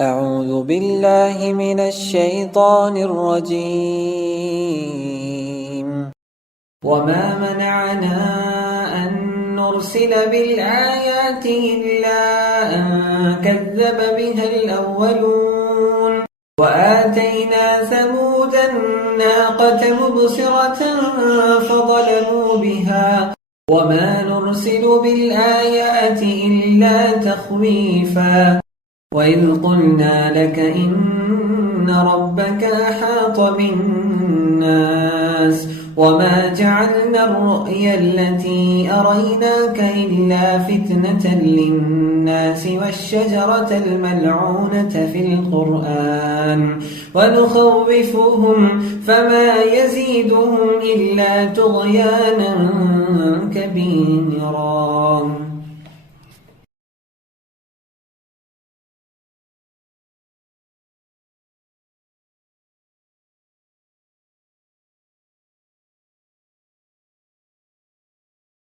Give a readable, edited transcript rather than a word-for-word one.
أعوذ بالله من الشيطان الرجيم. وما منعنا أن نرسل بالآيات إلا أن كذب بها الأولون وآتينا ثمود الناقة مبصرة فظلموا بها وما نرسل بالآيات إلا تخويفا وإذ قلنا لك إن ربك أحاط بالناس وما جعلنا الرؤيا التي أريناك إلا فتنة للناس والشجرة الملعونة في القرآن ونخوفهم فما يزيدهم إلا طغيانا كبيرا.